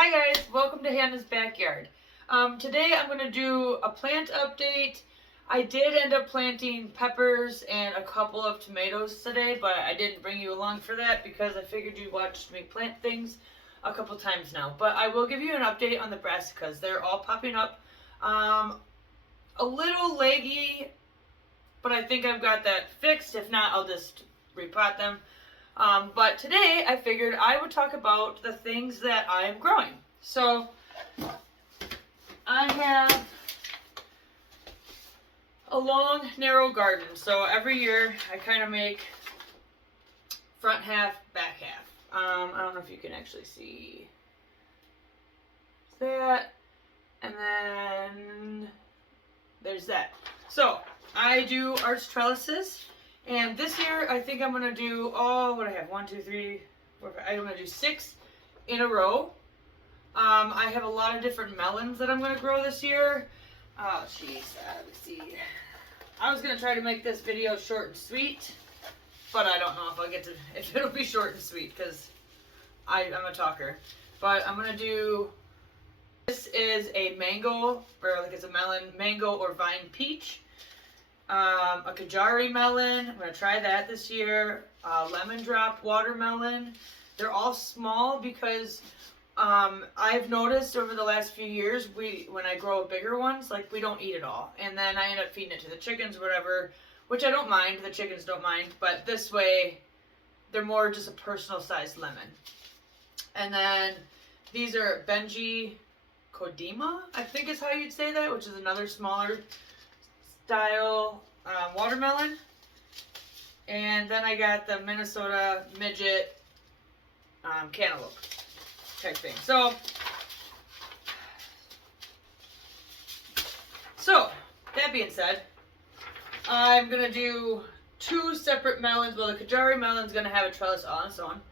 Hi guys, welcome to Hannah's Backyard. Today I'm going to do a plant update. I did end up planting peppers and a couple of tomatoes today, but I didn't bring you along for that because I figured you watched me plant things a couple times now. But I will give you an update on the brassicas. They're all popping up. A little leggy, but I think I've got that fixed. If not, I'll just repot them. But today I figured I would talk about the things that I am growing. So I have a long, narrow garden. So every year I kind of make front half, back half. I don't know if you can actually see that. And then there's that. So I do arch trellises. And this year, I think I'm going to do, what do I have? 1, 2, 3, 4, 5. I'm going to do 6 in a row. I have a lot of different melons that I'm going to grow this year. Oh, jeez. Let's see. I was going to try to make this video short and sweet, but I don't know if it'll be short and sweet because I'm a talker. But I'm going to do, this is a mango, or like it's a melon, mango or vine peach. A Kajari melon, I'm going to try that this year. Lemon drop watermelon. They're all small because I've noticed over the last few years, when I grow bigger ones, like we don't eat it all. And then I end up feeding it to the chickens or whatever, which I don't mind. The chickens don't mind. But this way, they're more just a personal sized lemon. And then these are Benji Kodima, I think is how you'd say that, which is another smaller style watermelon. And then I got the Minnesota midget cantaloupe type thing. So that being said, I'm gonna do 2 separate melons. Well, the Kajari melon's gonna have a trellis on its own,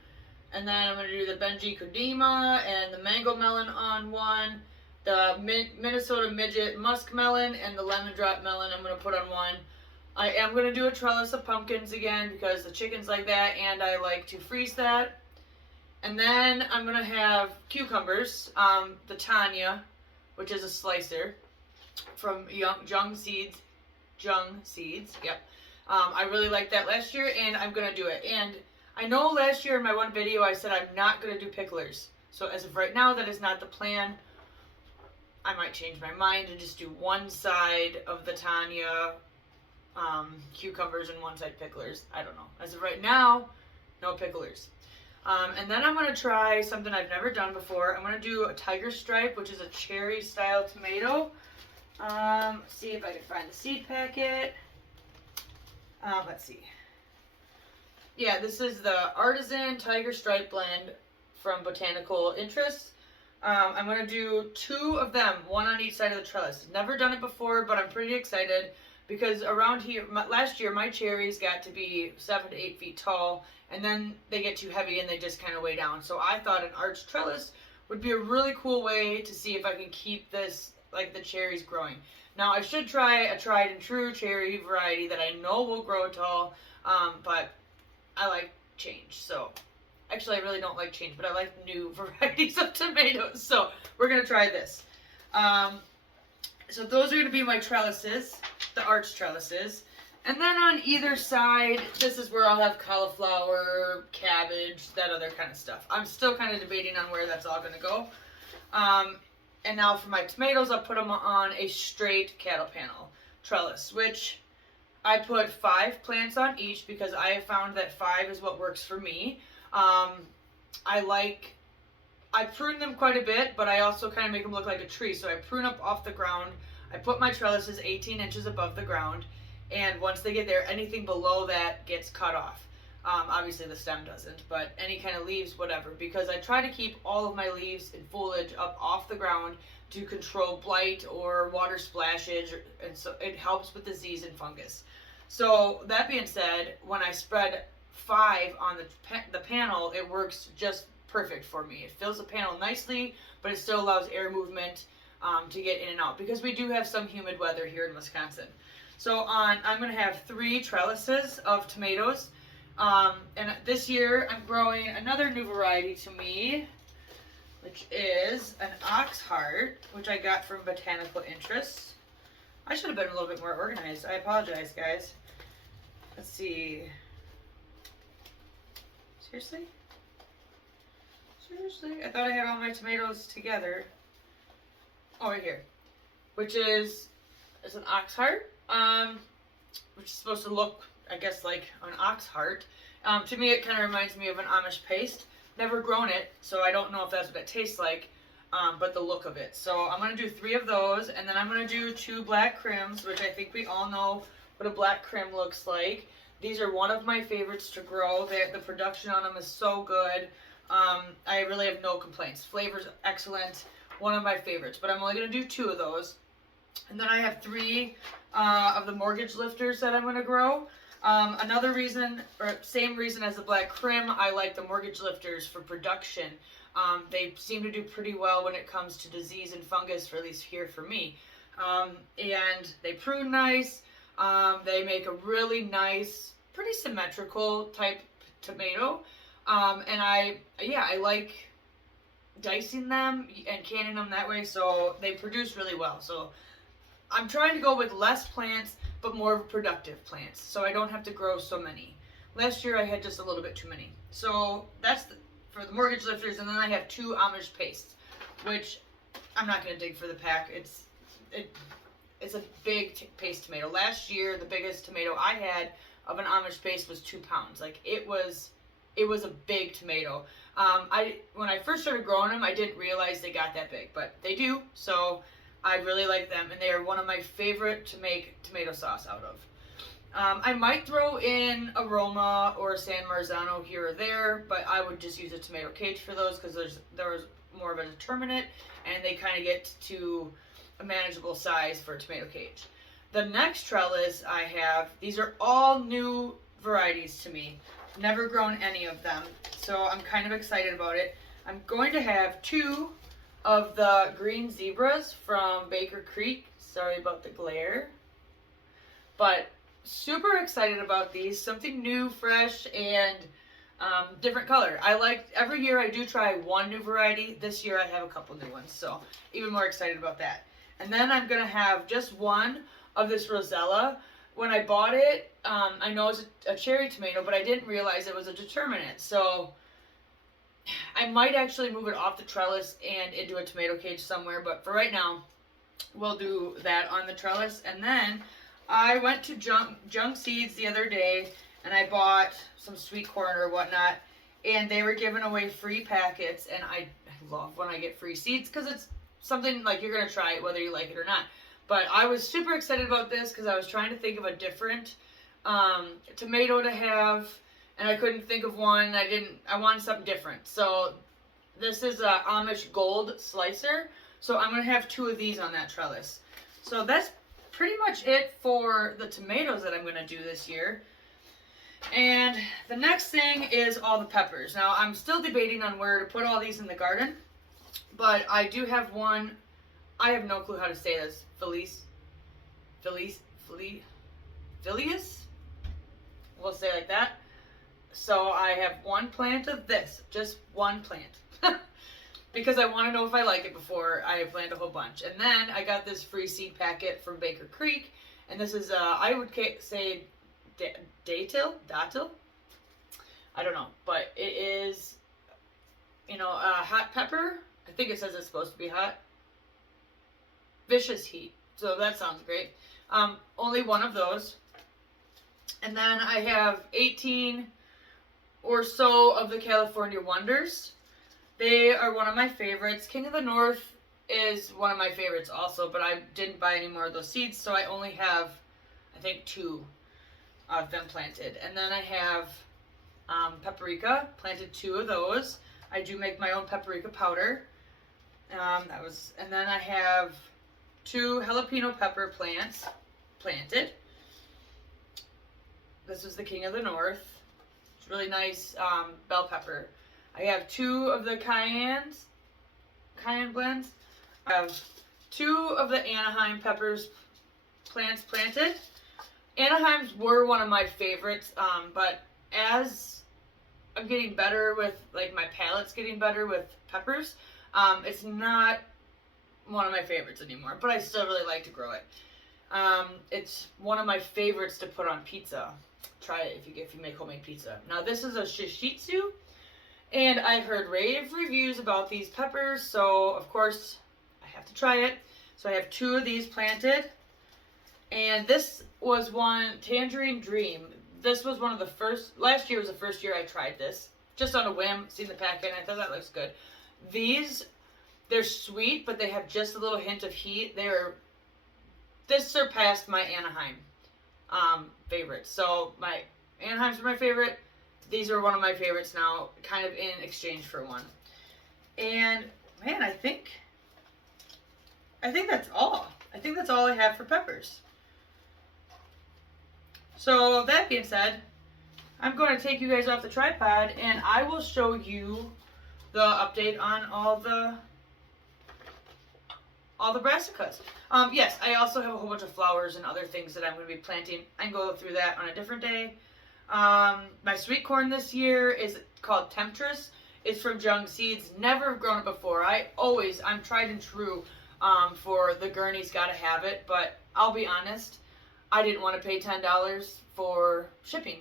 and then I'm gonna do the Benji Kodima and the mango melon on one. The Minnesota midget muskmelon and the lemon drop melon I'm going to put on one. I am going to do a trellis of pumpkins again because the chickens like that and I like to freeze that. And then I'm going to have cucumbers, the Tanya, which is a slicer from Jung Seeds. Yep. I really liked that last year and I'm going to do it. And I know last year in my one video I said I'm not going to do picklers. So as of right now, that is not the plan. I might change my mind and just do one side of the Tanya cucumbers and one side picklers. I don't know. As of right now, no picklers. And then I'm going to try something I've never done before. I'm going to do a tiger stripe, which is a cherry style tomato. See if I can find the seed packet. Let's see. Yeah, this is the Artisan Tiger Stripe blend from Botanical Interests. I'm going to do 2 of them, one on each side of the trellis. Never done it before, but I'm pretty excited because around here, last year, my cherries got to be 7 to 8 feet tall, and then they get too heavy and they just kind of weigh down. So I thought an arch trellis would be a really cool way to see if I can keep this, like the cherries growing. Now, I should try a tried and true cherry variety that I know will grow tall, but I like change, so... Actually, I really don't like change, but I like new varieties of tomatoes. So we're going to try this. So those are going to be my trellises, the arch trellises. And then on either side, this is where I'll have cauliflower, cabbage, that other kind of stuff. I'm still kind of debating on where that's all going to go. And now for my tomatoes, I'll put them on a straight cattle panel trellis, which I put 5 plants on each because I have found that 5 is what works for me. I prune them quite a bit, but I also kind of make them look like a tree. So I prune up off the ground. I put my trellises 18 inches above the ground. And once they get there, anything below that gets cut off. Obviously the stem doesn't, but any kind of leaves, whatever. Because I try to keep all of my leaves and foliage up off the ground to control blight or water splashage. And so it helps with disease and fungus. So that being said, when I spread 5 on the panel, it works just perfect for me. It fills the panel nicely, but it still allows air movement to get in and out because we do have some humid weather here in Wisconsin. So I'm going to have 3 trellises of tomatoes. And this year I'm growing another new variety to me. which is an ox heart, which I got from Botanical Interests. I should have been a little bit more organized. I apologize, guys. Let's see. Seriously? Seriously? I thought I had all my tomatoes together. Oh, right here. Which is an ox heart. Which is supposed to look, I guess, like an ox heart. To me, it kind of reminds me of an Amish paste. Never grown it, so I don't know if that's what it tastes like, but the look of it. So I'm going to do 3 of those, and then I'm going to do 2 black crims, which I think we all know what a black crim looks like. These are one of my favorites to grow. The production on them is so good. I really have no complaints. Flavor's excellent. One of my favorites, but I'm only going to do 2 of those. And then I have 3 of the mortgage lifters that I'm going to grow. Another reason, or same reason as the black crim, I like the mortgage lifters for production. They seem to do pretty well when it comes to disease and fungus, for at least here for me. And they prune nice. They make a really nice, pretty symmetrical type tomato. And I like dicing them and canning them that way, so they produce really well. So I'm trying to go with less plants, but more productive plants, so I don't have to grow so many. Last year I had just a little bit too many. So that's for the mortgage lifters, and then I have 2 Amish pastes, which I'm not going to dig for the pack. It's a big paste tomato. Last year, the biggest tomato I had of an Amish paste was 2 pounds. Like, it was a big tomato. When I first started growing them, I didn't realize they got that big, but they do. So I really like them, and they are one of my favorite to make tomato sauce out of. I might throw in Aroma or San Marzano here or there, but I would just use a tomato cage for those because there's more of a determinate, and they kind of get to a manageable size for a tomato cage. The next trellis I have, these are all new varieties to me. Never grown any of them, so I'm kind of excited about it. I'm going to have 2 of the green zebras from Baker Creek. Sorry about the glare. But super excited about these. Something new, fresh, and different color. Every year I do try one new variety. This year I have a couple new ones, so even more excited about that. And then I'm going to have just 1 of this Rosella. When I bought it, I know it's a cherry tomato, but I didn't realize it was a determinate. So I might actually move it off the trellis and into a tomato cage somewhere, but for right now, we'll do that on the trellis. And then I went to Junk Seeds the other day, and I bought some sweet corn or whatnot, and they were giving away free packets, and I love when I get free seeds because it's something like you're going to try it whether you like it or not. But I was super excited about this because I was trying to think of a different tomato to have, and I couldn't think of one. I wanted something different. So this is a Amish Gold Slicer. So I'm going to have 2 of these on that trellis. So that's pretty much it for the tomatoes that I'm going to do this year. And the next thing is all the peppers. Now I'm still debating on where to put all these in the garden, but I do have one. I have no clue how to say this. Felice? We'll say it like that. So I have 1 plant of this, just 1 plant, because I want to know if I like it before I plant a whole bunch. And then I got this free seed packet from Baker Creek, and this is I would say datil. I don't know, but it is, hot pepper. I think it says it's supposed to be hot. Vicious heat. So that sounds great. Only 1 of those. And then I have 18 or so of the California Wonders. They are one of my favorites. King of the North is one of my favorites also, but I didn't buy any more of those seeds, so I only have, I think, 2 of them planted. And then I have paprika, planted 2 of those. I do make my own paprika powder. And then I have 2 jalapeno pepper plants planted. This is the King of the North. It's really nice bell pepper. I have 2 of the cayenne blends. I have 2 of the Anaheim peppers plants planted. Anaheims were one of my favorites, but as I'm getting better with, my palate's getting better with peppers, It's not one of my favorites anymore, but I still really like to grow it. It's one of my favorites to put on pizza. Try it if you make homemade pizza. Now this is a shishitsu, and I've heard rave reviews about these peppers, so of course I have to try it. So I have 2 of these planted, and this was one, Tangerine Dream. This was one of the first, last year was the first year I tried this, just on a whim, seen the packet, and I thought that looks good. These, they're sweet, but they have just a little hint of heat. This surpassed my Anaheim favorites. So my Anaheim's my favorite. These are one of my favorites now, kind of in exchange for one. And man, I think that's all. I think that's all I have for peppers. So that being said, I'm going to take you guys off the tripod and I will show you the update on all the brassicas. Yes, I also have a whole bunch of flowers and other things that I'm going to be planting. I can go through that on a different day. My sweet corn this year is called Temptress. It's from Jung Seeds. Never grown it before. I'm tried and true for the Gurney's Gotta Have It, but I'll be honest, I didn't want to pay $10 for shipping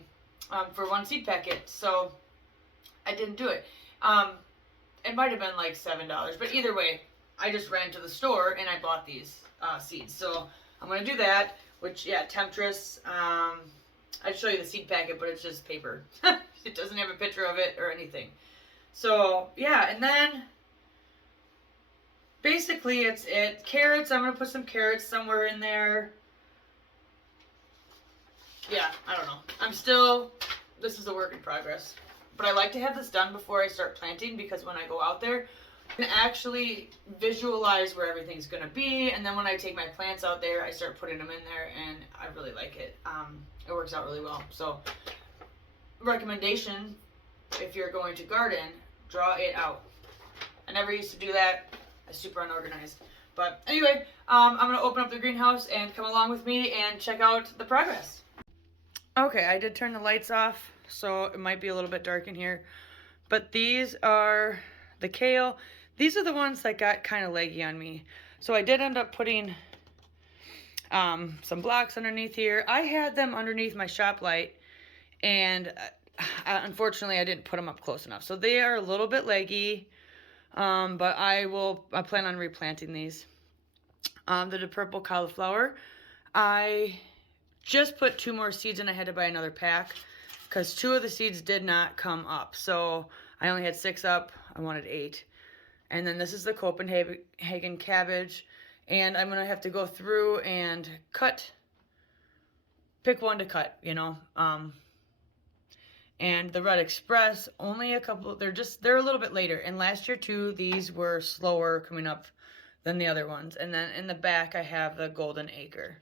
for one seed packet, so I didn't do it. It might have been like $7, but either way, I just ran to the store and I bought these seeds. So I'm going to do that, which, yeah, Temptress. I'd show you the seed packet, but it's just paper. It doesn't have a picture of it or anything. So, yeah, and then basically it's carrots. I'm going to put some carrots somewhere in there. Yeah, I don't know. This is a work in progress. But I like to have this done before I start planting, because when I go out there, I can actually visualize where everything's going to be, and then when I take my plants out there, I start putting them in there, and I really like it. It works out really well. So, recommendation, if you're going to garden, draw it out. I never used to do that. I'm super unorganized. But anyway, I'm going to open up the greenhouse and come along with me and check out the progress. Okay, I did turn the lights off, so it might be a little bit dark in here. But these are the kale. These are the ones that got kind of leggy on me. So I did end up putting some blocks underneath here. I had them underneath my shop light, and unfortunately I didn't put them up close enough. So they are a little bit leggy, but I plan on replanting these. The purple cauliflower, I just put 2 more seeds and I had to buy another pack because 2 of the seeds did not come up. So I only had 6 up. I wanted 8. And then this is the Copenhagen cabbage. And I'm going to have to go through and pick one to cut, you know. And the Red Express, only a couple, they're a little bit later. And last year too, these were slower coming up than the other ones. And then in the back, I have the Golden Acre.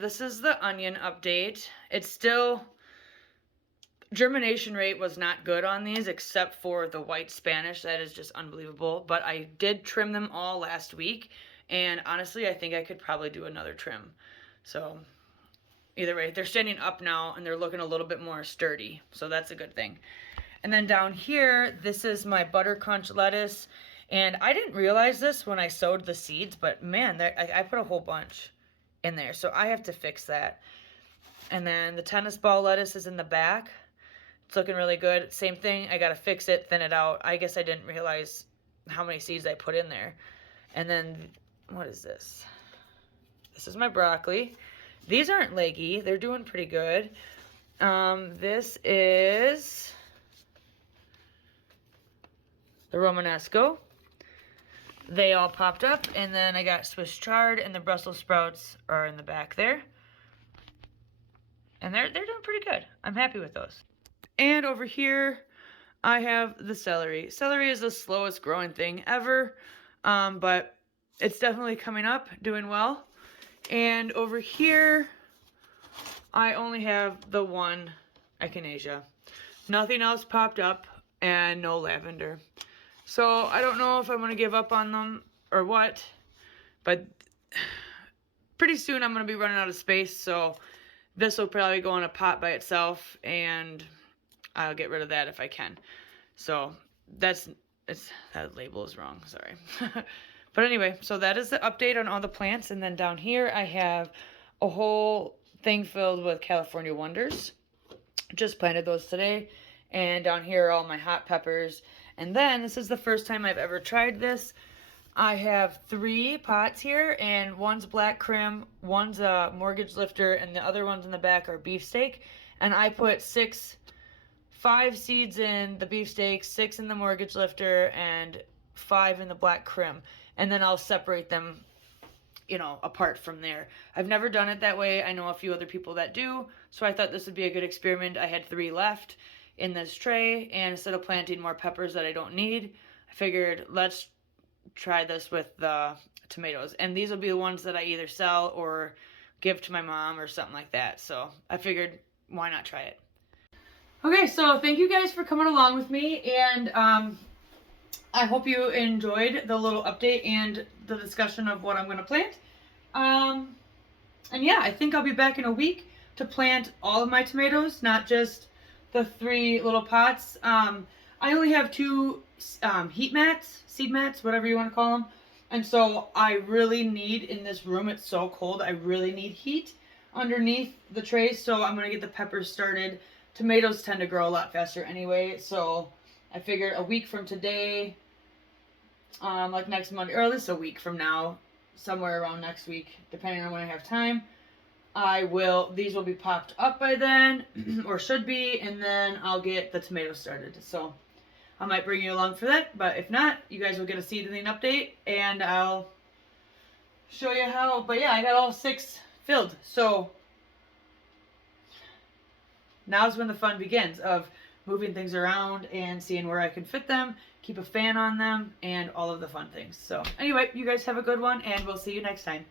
This is the onion update. It's still, germination rate was not good on these except for the white Spanish. That is just unbelievable. But I did trim them all last week. And honestly, I think I could probably do another trim. So either way, they're standing up now and they're looking a little bit more sturdy. So that's a good thing. And then down here, this is my Butter Crunch lettuce. And I didn't realize this when I sowed the seeds, but man, I put a whole bunch in there. So I have to fix that. And then the tennis ball lettuce is in the back. It's looking really good. Same thing. I got to fix it, thin it out. I guess I didn't realize how many seeds I put in there. And then, what is this? This is my broccoli. These aren't leggy. They're doing pretty good. This is the Romanesco. They all popped up, and then I got Swiss chard, and the Brussels sprouts are in the back there. And they're doing pretty good. I'm happy with those. And over here, I have the celery. Celery is the slowest growing thing ever, but it's definitely coming up, doing well. And over here, I only have the one echinacea. Nothing else popped up, and no lavender. So I don't know if I'm going to give up on them or what, but pretty soon I'm going to be running out of space, so this will probably go in a pot by itself, and I'll get rid of that if I can. So that's that label is wrong, sorry. But anyway, so that is the update on all the plants. And then down here I have a whole thing filled with California Wonders. Just planted those today. And down here are all my hot peppers. And then this is the first time I've ever tried this. I have 3 pots here, and one's black crim, one's a mortgage lifter, and the other ones in the back are beefsteak. And I put 5 seeds in the beefsteak, 6 in the mortgage lifter, and 5 in the black crim. And then I'll separate them, you know, apart from there. I've never done it that way. I know a few other people that do, so I thought this would be a good experiment. I had 3 left in this tray, and instead of planting more peppers that I don't need, I figured let's try this with the tomatoes. And these will be the ones that I either sell or give to my mom or something like that. So I figured, why not try it? Okay, so thank you guys for coming along with me, and I hope you enjoyed the little update and the discussion of what I'm going to plant. And yeah, I think I'll be back in a week to plant all of my tomatoes, not just the 3 little pots. I only have 2 heat mats, seed mats, whatever you want to call them. And so I really need, in this room, it's so cold, I really need heat underneath the trays. So I'm going to get the peppers started. Tomatoes tend to grow a lot faster anyway, so I figured a week from today, like next Monday, or at least a week from now, somewhere around next week, depending on when I have time, these will be popped up by then, or should be, and then I'll get the tomatoes started. So I might bring you along for that, but if not, you guys will get a seedling update, and I'll show you how. But yeah, I got all 6 filled, so now's when the fun begins of moving things around and seeing where I can fit them, keep a fan on them, and all of the fun things. So anyway, you guys have a good one, and we'll see you next time.